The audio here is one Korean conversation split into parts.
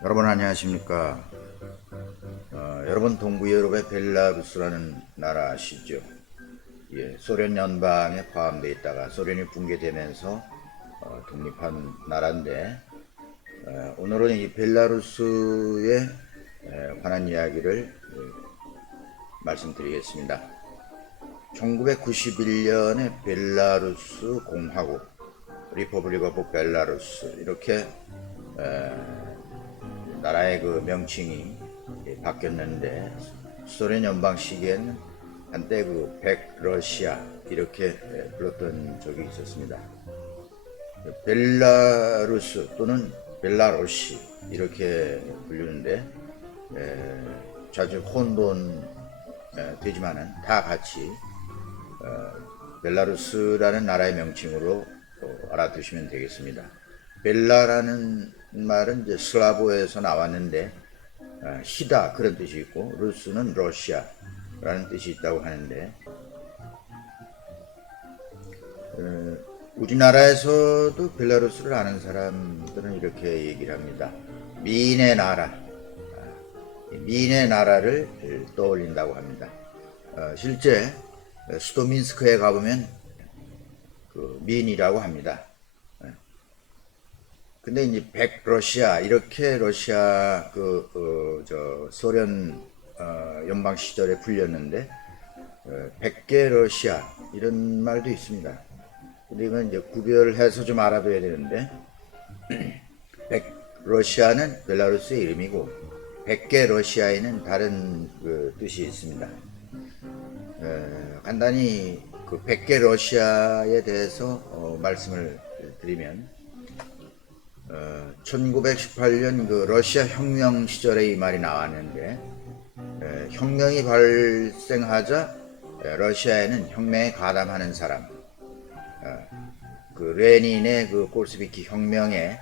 여러분 안녕하십니까? 여러분 동부유럽의 벨라루스라는 나라 아시죠? 예, 소련 연방에 포함되어 있다가 소련이 붕괴되면서 독립한 나라인데 오늘은 이 벨라루스에 관한 이야기를 말씀드리겠습니다. 1991년에 벨라루스 공화국 리퍼블릭 오브 벨라루스 이렇게 나라의 그 명칭이 바뀌었는데 소련 연방 시기에는 한때 그 백러시아 이렇게 불렀던 적이 있었습니다. 벨라루스 또는 벨라루시 이렇게 불리는데 자주 혼돈 되지만은 다 같이 벨라루스라는 나라의 명칭으로 알아두시면 되겠습니다. 벨라라는 말은 이제 슬라브에서 나왔는데 히다 그런 뜻이 있고 루스는 러시아라는 뜻이 있다고 하는데 우리나라에서도 벨라루스를 아는 사람들은 이렇게 얘기를 합니다. 미인의 나라, 미인의 나라를 떠올린다고 합니다. 실제 수도 민스크에 가보면 그 미인이라고 합니다. 근데 이제 백러시아 이렇게 러시아 소련 연방 시절에 불렸는데 백개 러시아 이런 말도 있습니다. 근데 이건 이제 구별해서 좀 알아둬야 되는데 백러시아는 벨라루스의 이름이고 백개 러시아에는 다른 그 뜻이 있습니다. 간단히 그 백개 러시아에 대해서 말씀을 드리면 1918년 그 러시아 혁명 시절에 이 말이 나왔는데 혁명이 발생하자 러시아에는 혁명에 가담하는 사람 그 레닌의 그 볼스비키 혁명에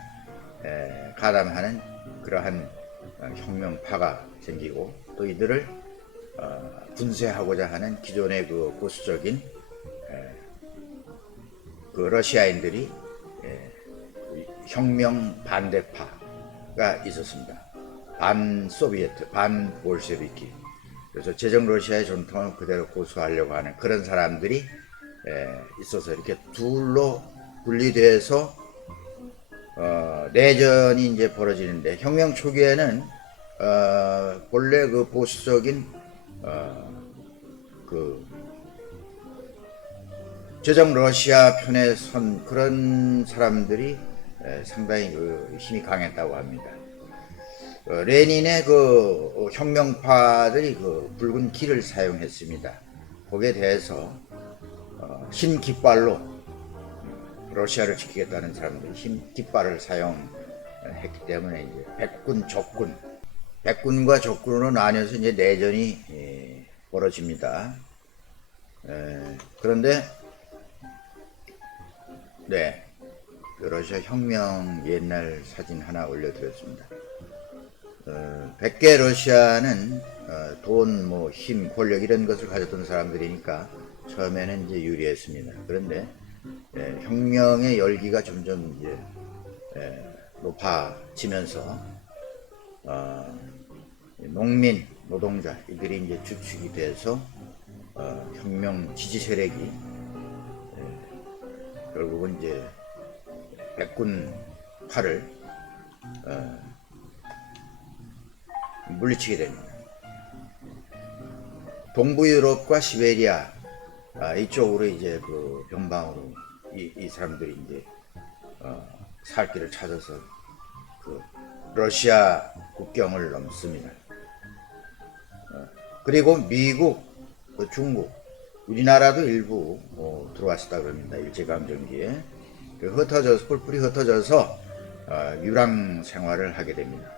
가담하는 그러한 혁명파가 생기고 또 이들을 분쇄하고자 하는 기존의 그 보수적인 그 러시아인들이 혁명 반대파가 있었습니다. 반 소비에트, 반 볼셰비키. 그래서 제정 러시아의 전통을 그대로 고수하려고 하는 그런 사람들이 있어서 이렇게 둘로 분리돼서 내전이 이제 벌어지는데 혁명 초기에는 본래 그 보수적인 그 제정 러시아 편에 선 그런 사람들이 상당히 그 힘이 강했다고 합니다. 레닌의 그 혁명파들이 그 붉은 길을 사용했습니다. 거기에 대해서 흰 깃발로 러시아를 지키겠다는 사람들이 흰 깃발을 사용했기 때문에 이제 백군, 적군, 백군과 적군으로 나뉘어서 이제 내전이 벌어집니다. 그런데 네. 러시아 혁명 옛날 사진 하나 올려드렸습니다. 100개 러시아는 돈, 뭐 힘, 권력 이런 것을 가졌던 사람들이니까 처음에는 이제 유리했습니다. 그런데 혁명의 열기가 점점 이제 높아지면서 농민, 노동자 이들이 이제 주축이 돼서 혁명 지지 세력이 결국은 이제 백군파를 물리치게 됩니다. 동부 유럽과 시베리아 이쪽으로 이제 그 변방으로 이 사람들이 이제 살 길을 찾아서 그 러시아 국경을 넘습니다. 그리고 미국, 중국, 우리나라도 일부 들어왔었다 그럽니다. 일제강점기에. 흩어져서 뿔뿔이 흩어져서 유랑 생활을 하게 됩니다.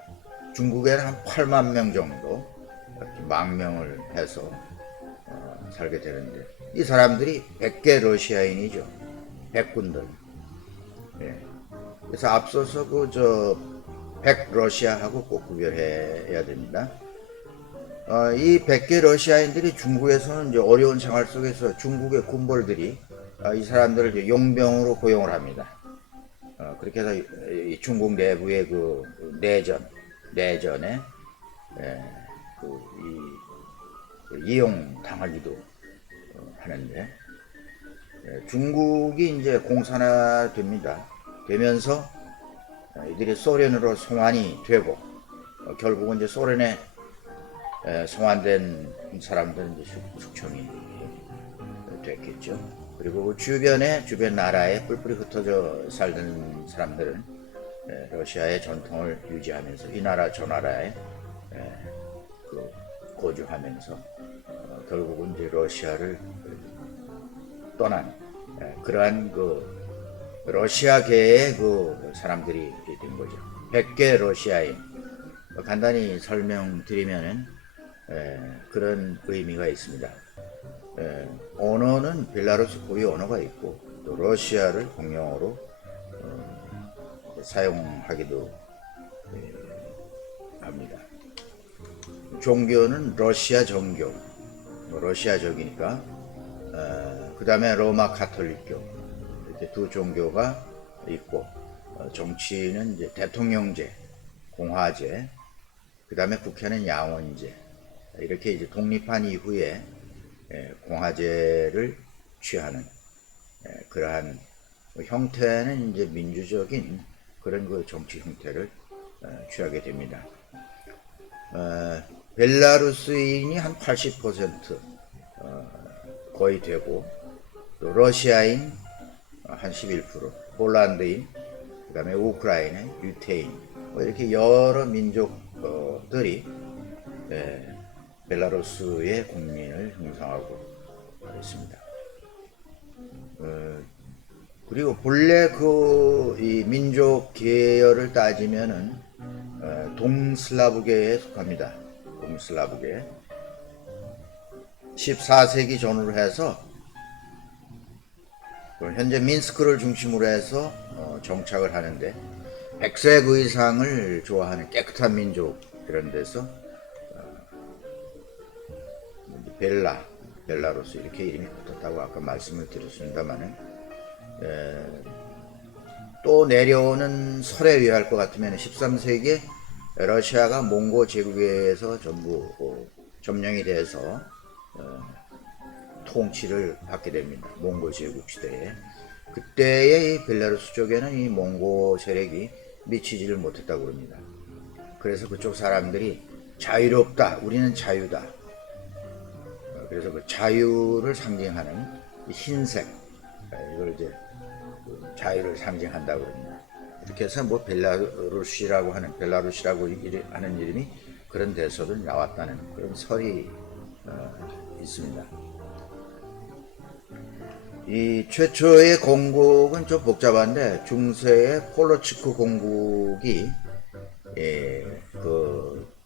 중국에는 한 8만 명 정도 망명을 해서 살게 되는데 이 사람들이 100개 러시아인이죠. 백군들. 예. 그래서 앞서서 백러시아하고 꼭 구별해야 됩니다. 이 100개 러시아인들이 중국에서는 이제 어려운 생활 속에서 중국의 군벌들이 이 사람들을 용병으로 고용을 합니다. 그렇게 해서 중국 내부의 그 내전, 내전에 이용당하기도 하는데, 중국이 이제 공산화됩니다. 되면서 이들이 소련으로 송환이 되고, 결국은 이제 소련에 송환된 사람들은 이제 숙청이 됐겠죠. 그리고 주변 나라에 뿔뿔이 흩어져 살던 사람들은 러시아의 전통을 유지하면서 이 나라 저 나라에 거주하면서 결국은 이제 러시아를 떠난 그러한 러시아계의 사람들이 된 거죠. 100개 러시아인. 간단히 설명드리면은 그런 의미가 있습니다. 언어는 벨라루스 고유 언어가 있고, 또 러시아를 공용어로 사용하기도 합니다. 종교는 러시아 정교, 러시아적이니까, 그 다음에 로마 가톨릭교, 이렇게 두 종교가 있고, 정치는 이제 대통령제, 공화제, 그 다음에 국회는 양원제, 이렇게 이제 독립한 이후에 공화제를 취하는 그러한 형태는 이제 민주적인 그런 정치 형태를 취하게 됩니다. 벨라루스인이 한 80% 거의 되고, 또 러시아인 한 11%, 폴란드인, 그 다음에 우크라이나, 유태인, 이렇게 여러 민족들이 벨라루스의 국민을 형성하고 있습니다. 그리고 본래 이 민족 계열을 따지면은 동슬라브계에 속합니다. 동슬라브계. 14세기 전후로 해서 현재 민스크를 중심으로 해서 정착을 하는데, 백색 의상을 좋아하는 깨끗한 민족 이런 데서 벨라루스 이렇게 이름이 붙었다고 아까 말씀을 드렸습니다만은, 또 내려오는 설에 의할 것 같으면 13세기에 러시아가 몽고 제국에서 전부 점령이 돼서 통치를 받게 됩니다. 몽고 제국 시대에. 그때의 이 벨라루스 쪽에는 이 몽고 세력이 미치지를 못했다고 합니다. 그래서 그쪽 사람들이 자유롭다, 우리는 자유다. 그래서 그 자유를 상징하는 흰색, 이걸 이제 자유를 상징한다고 합니다. 이렇게 해서 벨라루시라고 하는 이름이 그런 데서도 나왔다는 그런 설이 있습니다. 이 최초의 공국은 좀 복잡한데, 중세의 폴로츠크 공국이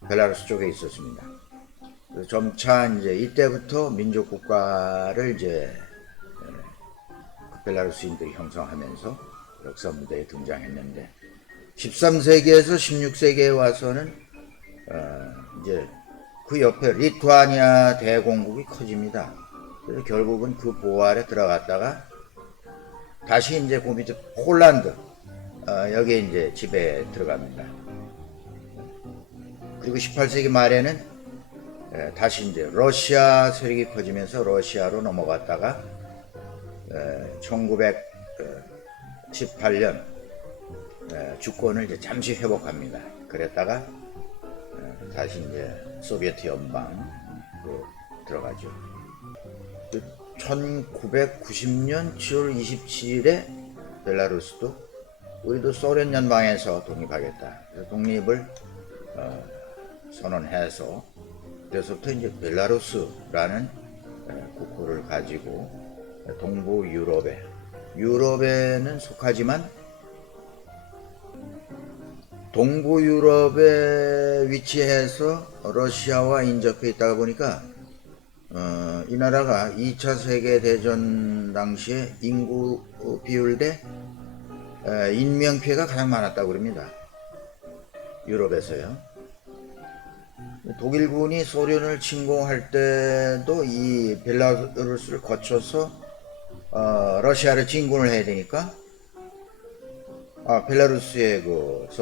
벨라루스 쪽에 있었습니다. 점차 이제 이때부터 민족 국가를 이제 벨라루스인들이 형성하면서 역사 무대에 등장했는데, 13세기에서 16세기에 와서는 이제 그 옆에 리투아니아 대공국이 커집니다. 그래서 결국은 그 보호 아래 들어갔다가 다시 이제 그 밑에 폴란드 여기에 이제 지배에 들어갑니다. 그리고 18세기 말에는 다시 이제 러시아 세력이 커지면서 러시아로 넘어갔다가 1918년 주권을 이제 잠시 회복합니다. 그랬다가 다시 이제 소비에트 연방으로 들어가죠. 1990년 7월 27일에 벨라루스도 우리도 소련 연방에서 독립하겠다. 그래서 독립을 선언해서, 그래서부터 이제 벨라루스라는 국호를 가지고 동부 유럽에는 속하지만, 동부 유럽에 위치해서 러시아와 인접해 있다가 보니까 이 나라가 2차 세계대전 당시에 인구 비율 대 인명피해가 가장 많았다고 합니다. 유럽에서요. 독일군이 소련을 침공할 때도 이 벨라루스를 거쳐서 러시아를 진군을 해야 되니까 벨라루스의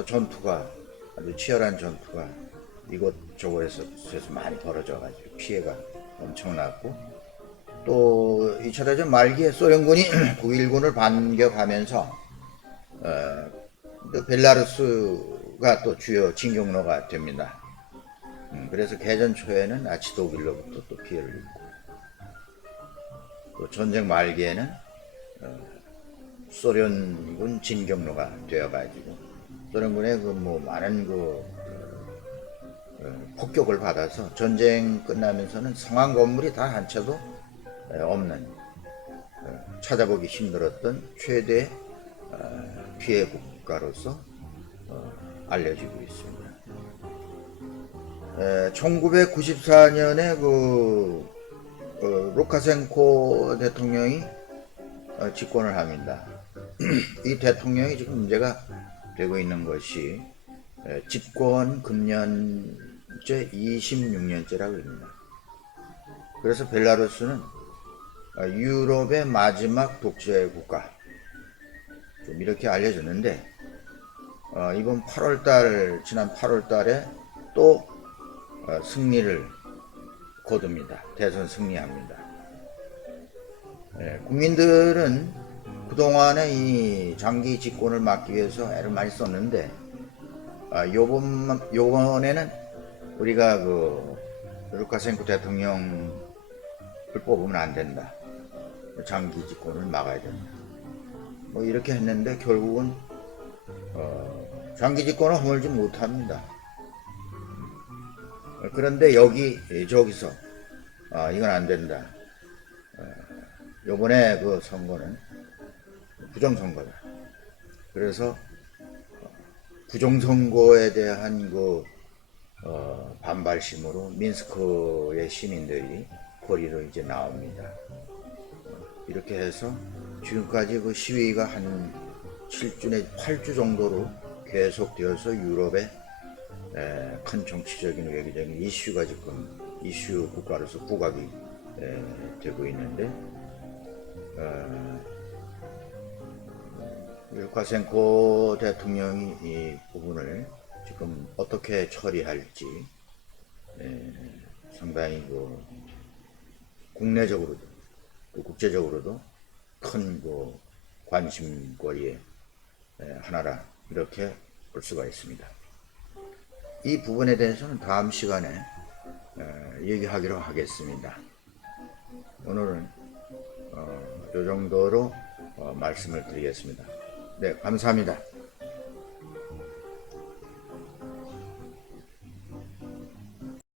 전투가 아주 치열한 전투가 이곳저곳에서 많이 벌어져가지고 피해가 엄청났고, 또 2차 대전 말기에 소련군이 9.1군을 반격하면서 또 벨라루스가 또 주요 진격로가 됩니다. 그래서 개전 초에는 나치 독일로부터 또 피해를 입고, 또 전쟁 말기에는 소련군 진격로가 되어가지고 소련군의 많은 폭격을 받아서 전쟁 끝나면서는 성황 건물이 다 한 채도 없는, 찾아보기 힘들었던 최대 피해 국가로서 알려지고 있습니다. 1994년에 루카셴코 대통령이 집권을 합니다. 이 대통령이 지금 문제가 되고 있는 것이 집권 금년째 26년째라고 합니다. 그래서 벨라루스는 유럽의 마지막 독재 국가, 좀 이렇게 알려졌는데, 이번 지난 8월 달에 또 승리를 거둡니다. 대선 승리합니다. 국민들은 그동안에 이 장기 집권을 막기 위해서 애를 많이 썼는데, 요번에는 우리가 루카셴코 대통령을 뽑으면 안 된다. 장기 집권을 막아야 된다. 이렇게 했는데 결국은 장기 집권을 허물지 못합니다. 그런데 저기서 이건 안 된다. 요번에 선거는 부정선거다. 그래서 부정선거에 대한 반발심으로 민스크의 시민들이 거리로 이제 나옵니다. 이렇게 해서 지금까지 시위가 한 7주 내지 8주 정도로 계속되어서 유럽의 큰 정치적인 외교적인 이슈가 지금 이슈 국가로서 부각이 되고 있는데, 루카셴코 대통령이 이 부분을 지금 어떻게 처리할지 상당히 국내적으로도 또 국제적으로도 큰 관심거리의 하나라, 이렇게 볼 수가 있습니다. 이 부분에 대해서는 다음 시간에 얘기하기로 하겠습니다. 오늘은 이 정도로 말씀을 드리겠습니다. 네, 감사합니다.